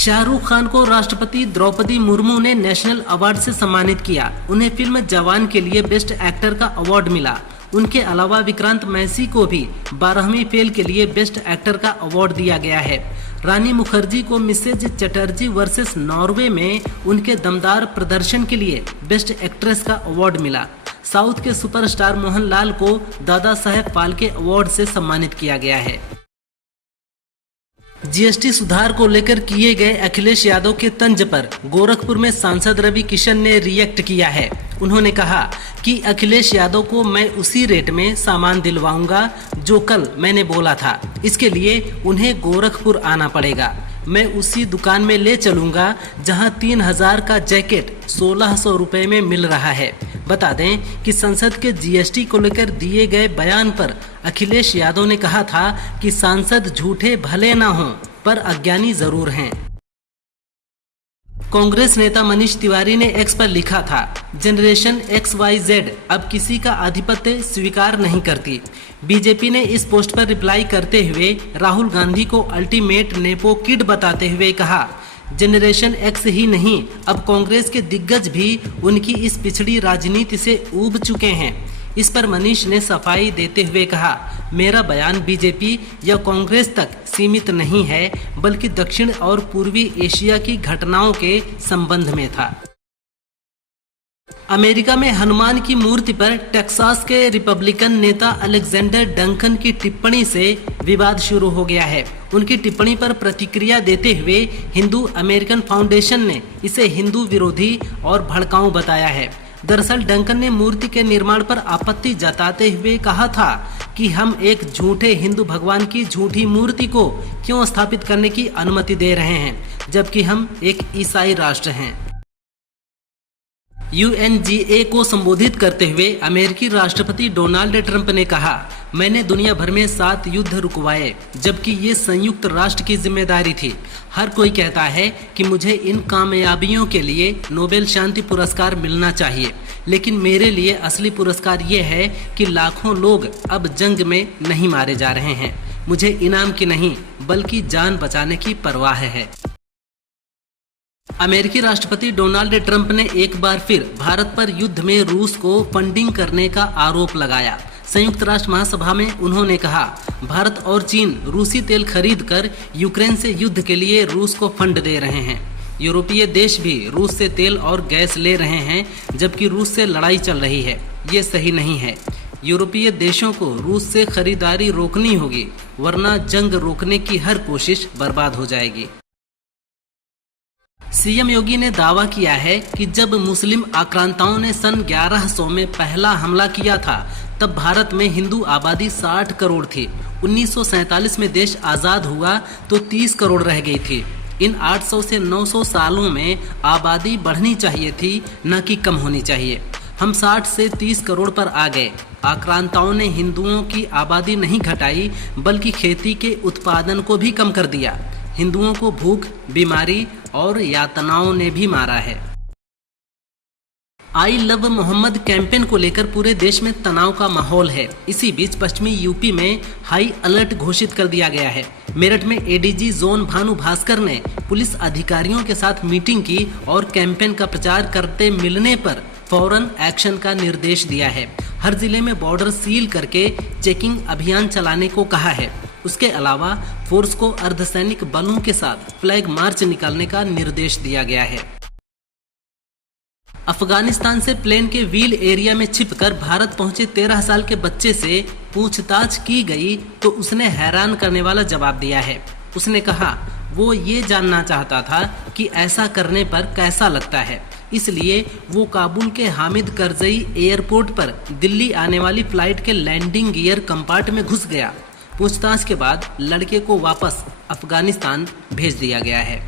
शाहरुख खान को राष्ट्रपति द्रौपदी मुर्मू ने नेशनल अवार्ड से सम्मानित किया। उन्हें फिल्म जवान के लिए बेस्ट एक्टर का अवार्ड मिला। उनके अलावा विक्रांत मैसी को भी 12वीं फेल के लिए बेस्ट एक्टर का अवार्ड दिया गया है। रानी मुखर्जी को मिसेज चटर्जी वर्सेस नॉर्वे में उनके दमदार प्रदर्शन के लिए बेस्ट एक्ट्रेस का अवार्ड मिला। साउथ के सुपरस्टार मोहनलाल को दादा साहेब फाल्के अवार्ड से सम्मानित किया गया है। जीएसटी सुधार को लेकर किए गए अखिलेश यादव के तंज पर गोरखपुर में सांसद रवि किशन ने रिएक्ट किया है। उन्होंने कहा कि अखिलेश यादव को मैं उसी रेट में सामान दिलवाऊंगा जो कल मैंने बोला था। इसके लिए उन्हें गोरखपुर आना पड़ेगा। मैं उसी दुकान में ले चलूंगा जहां 3000 का जैकेट 1600 रुपए में मिल रहा है। बता दें कि संसद के जीएसटी को लेकर दिए गए बयान पर अखिलेश यादव ने कहा था कि सांसद झूठे भले ना हों पर अज्ञानी जरूर हैं। कांग्रेस नेता मनीष तिवारी ने एक्स पर लिखा था, जनरेशन XYZ अब किसी का आधिपत्य स्वीकार नहीं करती। बीजेपी ने इस पोस्ट पर रिप्लाई करते हुए राहुल गांधी को अल्टीमेट नेपो किड बताते हुए कहा, जनरेशन X ही नहीं अब कांग्रेस के दिग्गज भी उनकी इस पिछड़ी राजनीति से ऊब चुके हैं। इस पर मनीष ने सफाई देते हुए कहा, मेरा बयान बीजेपी या कांग्रेस तक सीमित नहीं है बल्कि दक्षिण और पूर्वी एशिया की घटनाओं के संबंध में था। अमेरिका में हनुमान की मूर्ति पर टेक्सास के रिपब्लिकन नेता अलेक्जेंडर डंकन की टिप्पणी से विवाद शुरू हो गया है। उनकी टिप्पणी पर प्रतिक्रिया देते हुए हिंदू अमेरिकन फाउंडेशन ने इसे हिंदू विरोधी और भड़काऊ बताया है। दरअसल डंकन ने मूर्ति के निर्माण पर आपत्ति जताते हुए कहा था कि हम एक झूठे हिंदू भगवान की झूठी मूर्ति को क्यों स्थापित करने की अनुमति दे रहे हैं जबकि हम एक ईसाई राष्ट्र हैं। UNGA को संबोधित करते हुए अमेरिकी राष्ट्रपति डोनाल्ड ट्रंप ने कहा, मैंने दुनिया भर में 7 युद्ध रुकवाए जबकि ये संयुक्त राष्ट्र की जिम्मेदारी थी। हर कोई कहता है कि मुझे इन कामयाबियों के लिए नोबेल शांति पुरस्कार मिलना चाहिए, लेकिन मेरे लिए असली पुरस्कार ये है कि लाखों लोग अब जंग में नहीं मारे जा रहे हैं। मुझे इनाम की नहीं बल्कि जान बचाने की परवाह है। अमेरिकी राष्ट्रपति डोनाल्ड ट्रंप ने एक बार फिर भारत पर युद्ध में रूस को फंडिंग करने का आरोप लगाया। संयुक्त राष्ट्र महासभा में उन्होंने कहा, भारत और चीन रूसी तेल खरीद कर यूक्रेन से युद्ध के लिए रूस को फंड दे रहे हैं। यूरोपीय देश भी रूस से तेल और गैस ले रहे हैं जबकि रूस से लड़ाई चल रही है। ये सही नहीं है। यूरोपीय देशों को रूस से खरीदारी रोकनी होगी वरना जंग रोकने की हर कोशिश बर्बाद हो जाएगी। सीएम योगी ने दावा किया है कि जब मुस्लिम आक्रांताओं ने सन 1100 में पहला हमला किया था तब भारत में हिंदू आबादी 60 करोड़ थी। 1947 में देश आज़ाद हुआ तो 30 करोड़ रह गई थी। इन 800 से 900 सालों में आबादी बढ़नी चाहिए थी न कि कम होनी चाहिए। हम 60 से 30 करोड़ पर आ गए। आक्रांताओं ने हिंदुओं की आबादी नहीं घटाई बल्कि खेती के उत्पादन को भी कम कर दिया। हिंदुओं को भूख, बीमारी और यातनाओं ने भी मारा है। आई लव मोहम्मद कैंपेन को लेकर पूरे देश में तनाव का माहौल है। इसी बीच पश्चिमी यूपी में हाई अलर्ट घोषित कर दिया गया है। मेरठ में एडीजी जोन भानु भास्कर ने पुलिस अधिकारियों के साथ मीटिंग की और कैंपेन का प्रचार करते मिलने पर फौरन एक्शन का निर्देश दिया है। हर जिले में बॉर्डर सील करके चेकिंग अभियान चलाने को कहा है। उसके अलावा फोर्स को अर्धसैनिक बलों के साथ फ्लैग मार्च निकालने का निर्देश दिया गया है। अफगानिस्तान से प्लेन के व्हील एरिया में छिपकर भारत पहुंचे 13 साल के बच्चे से पूछताछ की गई तो उसने हैरान करने वाला जवाब दिया है। उसने कहा वो ये जानना चाहता था कि ऐसा करने पर कैसा लगता है, इसलिए वो काबुल के हामिद करजई एयरपोर्ट पर दिल्ली आने वाली फ्लाइट के लैंडिंग गियर कंपार्ट में घुस गया। पूछताछ के बाद लड़के को वापस अफगानिस्तान भेज दिया गया है।